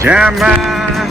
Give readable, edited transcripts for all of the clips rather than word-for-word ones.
Shaman!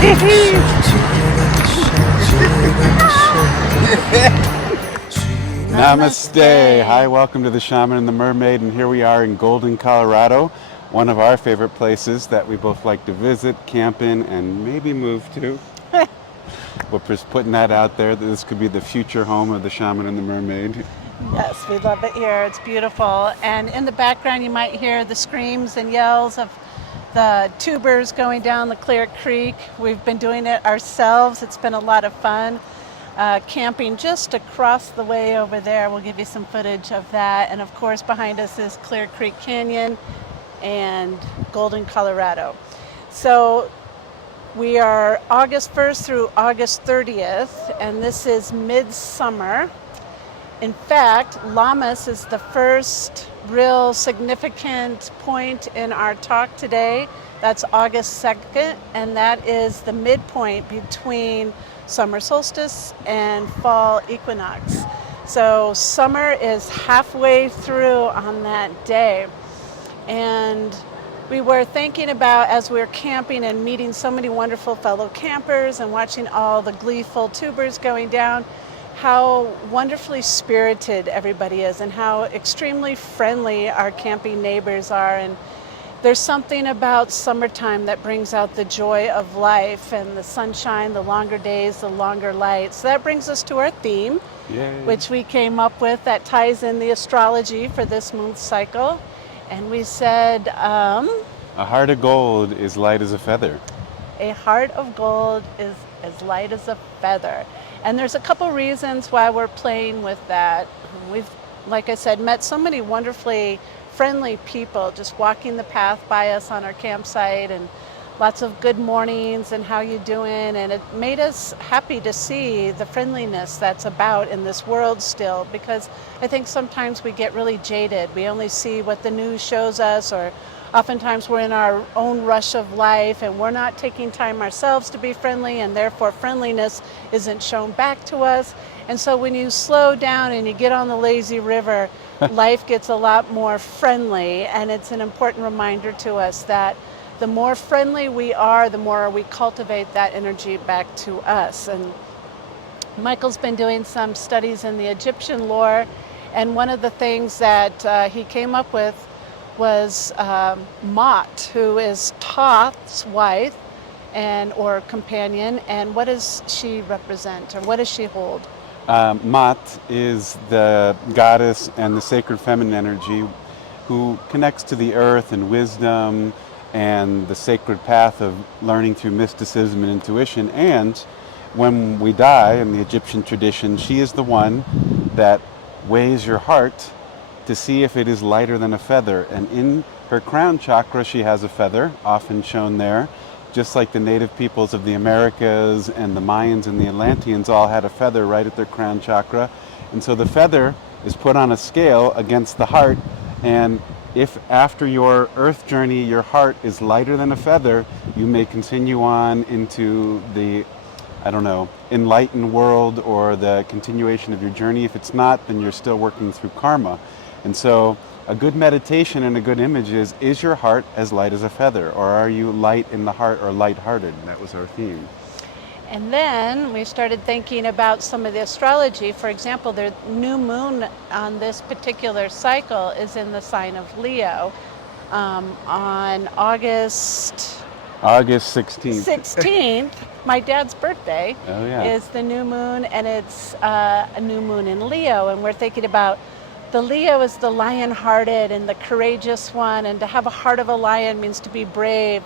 Victory tonight. Namaste! Hi, welcome to the Shaman the Mermaid, and here we are in Golden, Colorado, one of our favorite places that we both like to visit, camp in, and maybe move to. We're just putting that out there, that this could be the future home of the Shaman and the Mermaid. Yes, we love it here. It's beautiful. And in the background, you might hear the screams and yells of the tubers going down the Clear Creek. We've been doing it ourselves. It's been a lot of fun. Camping just across the way over there. We'll give you some footage of that. And of course, behind us is Clear Creek Canyon and Golden, Colorado. So we are August 1st through August 30th, and this is midsummer. In fact, Lammas is the first real significant point in our talk today. That's August 2nd, and that is the midpoint between summer solstice and fall equinox. So summer is halfway through on that day. And we were thinking about, as we were camping and meeting so many wonderful fellow campers and watching all the gleeful tubers going down, how wonderfully spirited everybody is and how extremely friendly our camping neighbors are. And there's something about summertime that brings out the joy of life and the sunshine, the longer days, the longer lights. So that brings us to our theme, Yay. which we came up with that ties in the astrology for this month's cycle. And we said, A heart of gold is light as a feather. a heart of gold is as light as a feather. And there's a couple reasons why we're playing with that. We've, like I said, met so many wonderfully friendly people just walking the path by us on our campsite, and lots of good mornings and how you doing, and it made us happy to see the friendliness that's about in this world still, because I think sometimes we get really jaded. We only see what the news shows us, or oftentimes we're in our own rush of life and we're not taking time ourselves to be friendly, and therefore friendliness isn't shown back to us. And so when you slow down and you get on the lazy river, life gets a lot more friendly, and it's an important reminder to us that the more friendly we are, the more we cultivate that energy back to us. And Michael's been doing some studies in the Egyptian lore, and one of the things that he came up with was Mot, who is Thoth's wife and or companion. And what does she represent, or what does she hold? Mat is the goddess and the sacred feminine energy who connects to the earth and wisdom and the sacred path of learning through mysticism and intuition. And when we die, in the Egyptian tradition, she is the one that weighs your heart to see if it is lighter than a feather. And in her crown chakra, she has a feather, often shown there, just like the native peoples of the Americas and the Mayans and the Atlanteans all had a feather right at their crown chakra. And so the feather is put on a scale against the heart, and if after your earth journey your heart is lighter than a feather, you may continue on into the, enlightened world or the continuation of your journey. If it's not, then you're still working through karma. And so a good meditation and a good image is your heart as light as a feather, or are you light in the heart or light-hearted? That was our theme. And then we started thinking about some of the astrology. For example, the new moon on this particular cycle is in the sign of Leo. On August 16th, my dad's birthday, Oh, yeah. is the new moon, and it's a new moon in Leo. And we're thinking about the Leo is the lion-hearted and the courageous one, and to have a heart of a lion means to be brave.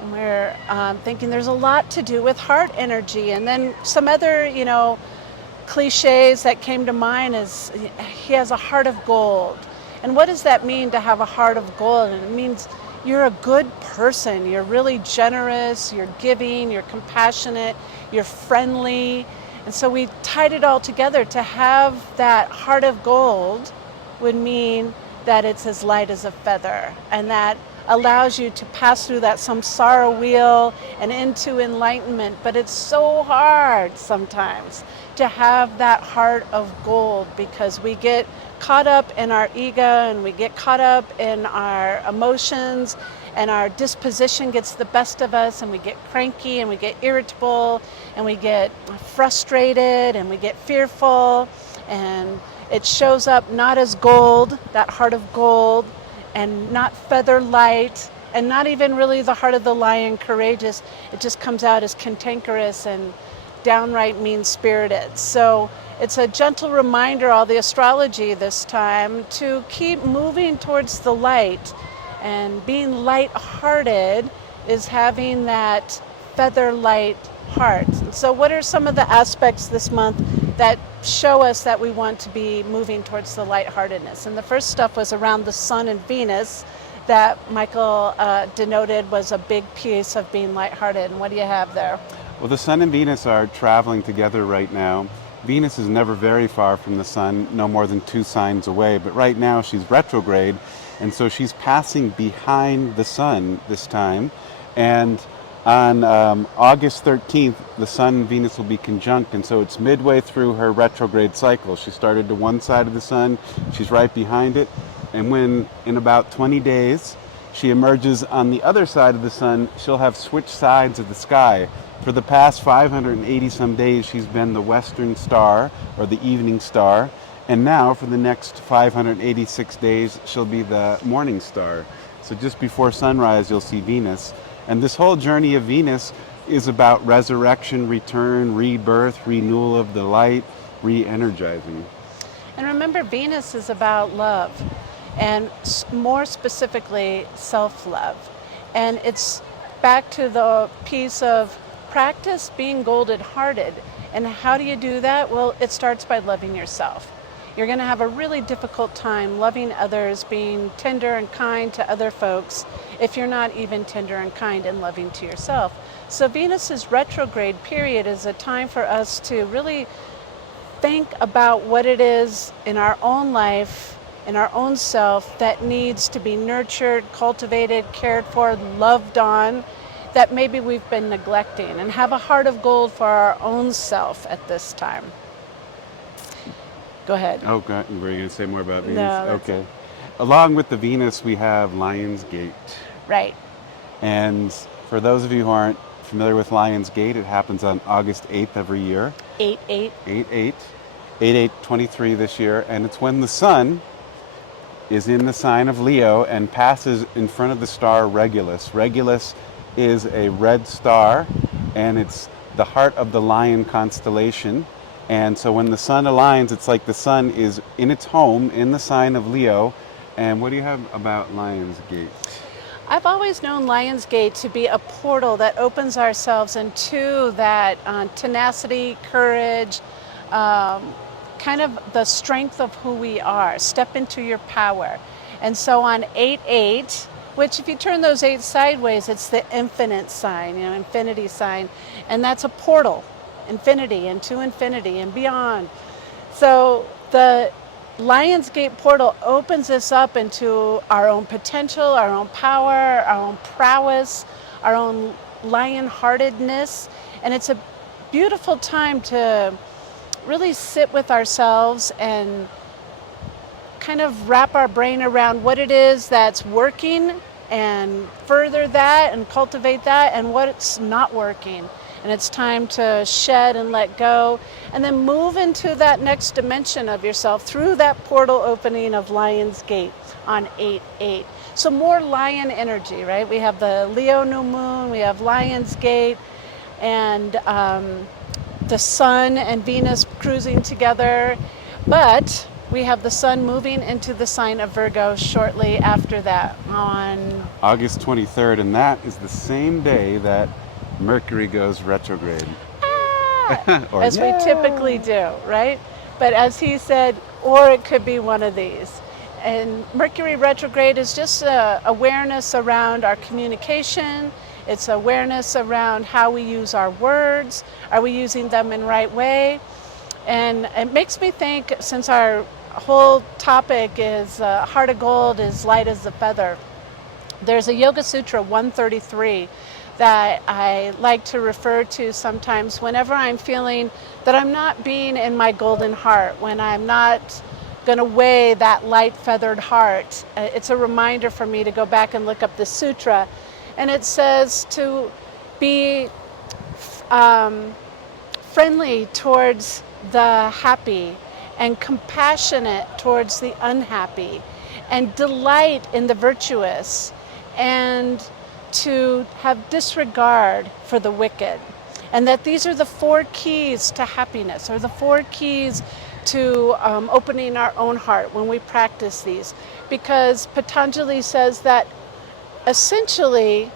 And we're thinking there's a lot to do with heart energy. And then some other, cliches that came to mind is he has a heart of gold. And what does that mean, to have a heart of gold? And it means you're a good person. You're really generous, you're giving, you're compassionate, you're friendly. And so we tied it all together. To have that heart of gold would mean that it's as light as a feather, and that allows you to pass through that samsara wheel and into enlightenment. But it's so hard sometimes to have that heart of gold, because we get caught up in our ego and we get caught up in our emotions, and our disposition gets the best of us, and we get cranky and we get irritable and we get frustrated and we get fearful, and it shows up not as gold, that heart of gold, and not feather light, and not even really the heart of the lion, courageous. It just comes out as cantankerous and downright mean-spirited. So it's a gentle reminder, all the astrology this time, to keep moving towards the light. And being light-hearted is having that feather light heart. So what are some of the aspects this month that show us that we want to be moving towards the lightheartedness? And the first stuff was around the sun and Venus, that Michael denoted was a big piece of being lighthearted. And what do you have there? Well, the sun and Venus are traveling together right now. Venus is never very far from the sun, no more than 2 signs away, but right now she's retrograde, and so she's passing behind the sun this time. And on August 13th, the sun and Venus will be conjunct, and so it's midway through her retrograde cycle. She started to one side of the sun, she's right behind it, and when in about 20 days she emerges on the other side of the sun, she'll have switched sides of the sky. For the past 580 some days, she's been the western star, or the evening star, and now for the next 586 days, she'll be the morning star. So just before sunrise, you'll see Venus. And this whole journey of Venus is about resurrection, return, rebirth, renewal of the light, re-energizing. And remember, Venus is about love, and more specifically, self-love. And it's back to the piece of practice being golden-hearted. And how do you do that? Well, it starts by loving yourself. You're going to have a really difficult time loving others, being tender and kind to other folks, if you're not even tender and kind and loving to yourself. So Venus's retrograde period is a time for us to really think about what it is in our own life, in our own self, that needs to be nurtured, cultivated, cared for, loved on, that maybe we've been neglecting, and have a heart of gold for our own self at this time. Go ahead. Oh, God, were you going to say more about Venus? No, that's okay. Along with the Venus, we have Lionsgate. Right. And for those of you who aren't familiar with Lionsgate, it happens on August 8th every year. 8/8. 8/8. 8/8/23 this year. And it's when the sun is in the sign of Leo and passes in front of the star Regulus. Regulus is a red star, and it's the heart of the Lion constellation. And so when the sun aligns, it's like the sun is in its home in the sign of Leo. And what do you have about Lionsgate? I've always known Lionsgate to be a portal that opens ourselves into that tenacity, courage, kind of the strength of who we are. Step into your power. And so on 8/8, which if you turn those 8 sideways, it's the infinite sign, infinity sign. And that's a portal, infinity, into infinity and beyond. So the Lionsgate portal opens us up into our own potential, our own power, our own prowess, our own lion-heartedness. And it's a beautiful time to really sit with ourselves and kind of wrap our brain around what it is that's working, and further that and cultivate that, and what's not working. And it's time to shed and let go, and then move into that next dimension of yourself through that portal opening of Lionsgate on 8/8. So more lion energy, right? We have the Leo new moon, we have Lionsgate, and the sun and Venus cruising together. But we have the sun moving into the sign of Virgo shortly after that on August 23rd, and that is the same day that Mercury goes retrograde. Or as we typically do, right? But as he said, or it could be one of these. And Mercury retrograde is just awareness around our communication. It's awareness around how we use our words. Are we using them in the right way? And it makes me think, since our whole topic is heart of gold is light as a feather, There's a Yoga Sutra 133 that I like to refer to sometimes whenever I'm feeling that I'm not being in my golden heart, when I'm not going to weigh that light feathered heart. It's a reminder for me to go back and look up the sutra. And it says to be friendly towards the happy and compassionate towards the unhappy and delight in the virtuous and to have disregard for the wicked. And that these are the 4 keys to happiness, or the 4 keys to opening our own heart when we practice these. Because Patanjali says that essentially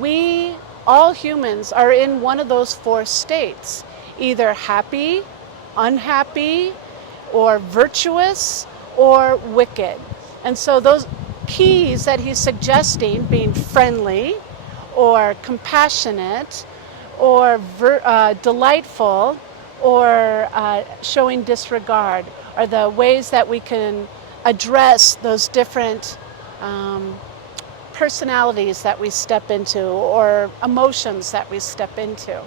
we, all humans, are in one of those 4 states, either happy, unhappy, or virtuous, or wicked. And so those keys that he's suggesting, being friendly or compassionate or delightful or showing disregard, are the ways that we can address those different personalities that we step into or emotions that we step into.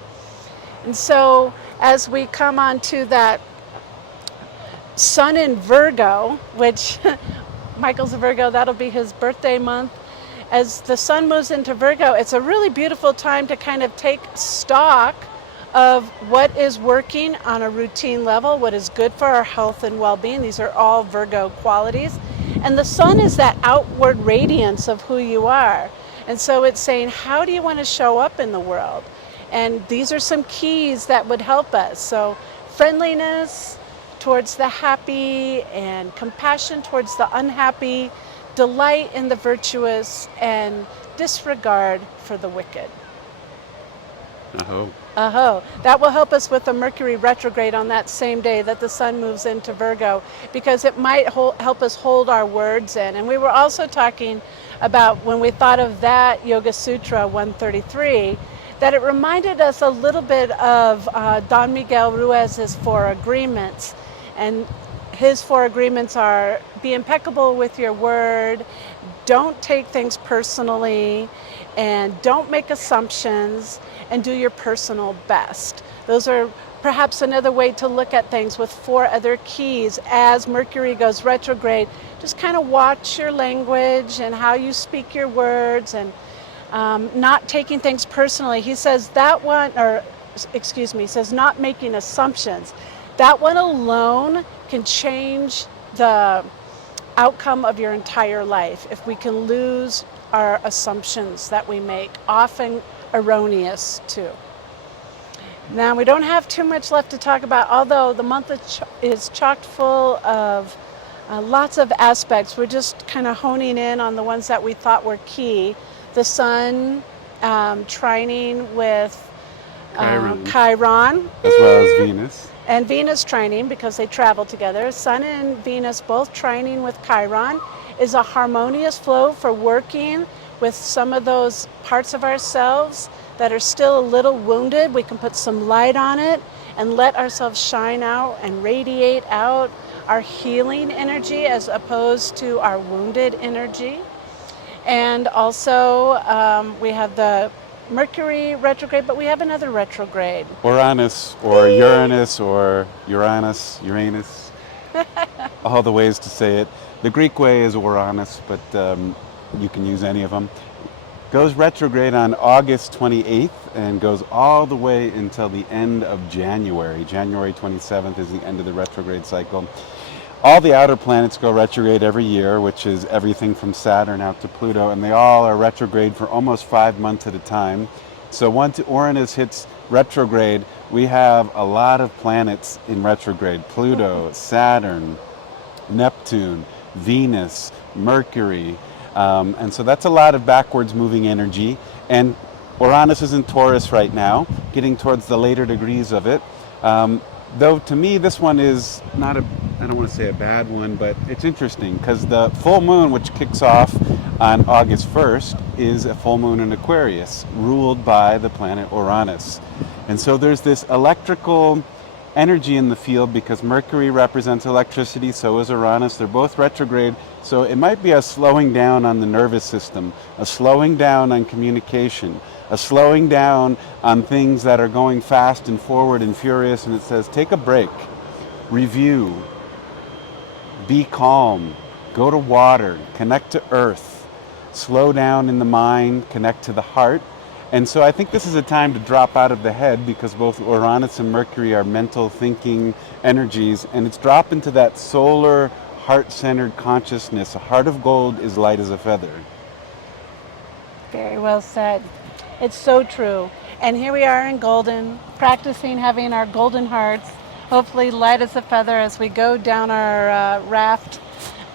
And so as we come on to that Sun in Virgo, which Michael's a Virgo, that'll be his birthday month. As the sun moves into Virgo, it's a really beautiful time to kind of take stock of what is working on a routine level, what is good for our health and well-being. These are all Virgo qualities. And the sun is that outward radiance of who you are. And so it's saying, how do you want to show up in the world? And these are some keys that would help us. So friendliness towards the happy and compassion towards the unhappy, delight in the virtuous, and disregard for the wicked. Aho. That will help us with the Mercury retrograde on that same day that the sun moves into Virgo, because it might help us hold our words in. And we were also talking about, when we thought of that Yoga Sutra 133, that it reminded us a little bit of Don Miguel Ruiz's 4 agreements. And his 4 agreements are: be impeccable with your word, don't take things personally, and don't make assumptions, and do your personal best. Those are perhaps another way to look at things with 4 other keys. As Mercury goes retrograde, just kind of watch your language and how you speak your words, and not taking things personally. He says that one, or excuse me, he says not making assumptions. That one alone can change the outcome of your entire life if we can lose our assumptions that we make, often erroneous too. Now, we don't have too much left to talk about, although the month is chock full of lots of aspects. We're just kind of honing in on the ones that we thought were key. The sun trining with Chiron, as well as Venus. And Venus trining, because they travel together. Sun and Venus both trining with Chiron is a harmonious flow for working with some of those parts of ourselves that are still a little wounded. We can put some light on it and let ourselves shine out and radiate out our healing energy as opposed to our wounded energy. And also we have the Mercury retrograde, but we have another retrograde. Uranus, or Uranus, or Uranus, all the ways to say it. The Greek way is Uranus, but you can use any of them. Goes retrograde on August 28th and goes all the way until the end of January. January 27th is the end of the retrograde cycle. All the outer planets go retrograde every year, which is everything from Saturn out to Pluto, and they all are retrograde for almost 5 months at a time. So once Uranus hits retrograde, we have a lot of planets in retrograde. Pluto, Saturn, Neptune, Venus, Mercury, and so that's a lot of backwards moving energy. And Uranus is in Taurus right now, getting towards the later degrees of it. Though to me this one is not I don't want to say a bad one, but it's interesting because the full moon, which kicks off on August 1st, is a full moon in Aquarius, ruled by the planet Uranus. And so there's this electrical energy in the field because Mercury represents electricity, so is Uranus. They're both retrograde, so it might be a slowing down on the nervous system, a slowing down on communication, a slowing down on things that are going fast and forward and furious, and it says take a break, review, be calm, go to water, connect to earth, slow down in the mind, connect to the heart. And so I think this is a time to drop out of the head because both Uranus and Mercury are mental thinking energies, and it's drop into that solar, heart-centered consciousness. A heart of gold is light as a feather. Very well said. It's so true. And here we are in Golden, practicing having our golden hearts, hopefully light as a feather as we go down our raft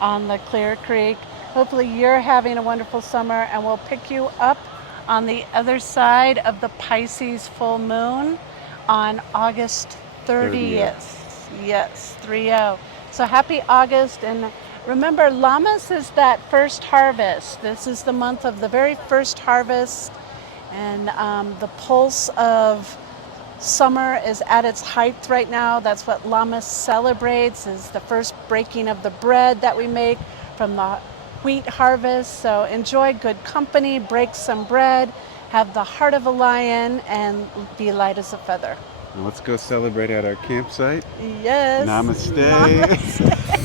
on the Clear Creek. Hopefully you're having a wonderful summer, and we'll pick you up on the other side of the Pisces full moon on August 30th. Yes, 30. So happy August, and remember, Lammas is that first harvest. This is the month of the very first harvest, and the pulse of summer is at its height right now. That's what Lammas celebrates, is the first breaking of the bread that we make from the wheat harvest. So enjoy good company, break some bread, have the heart of a lion, and be light as a feather. Now let's go celebrate at our campsite. Yes. Namaste. Namaste.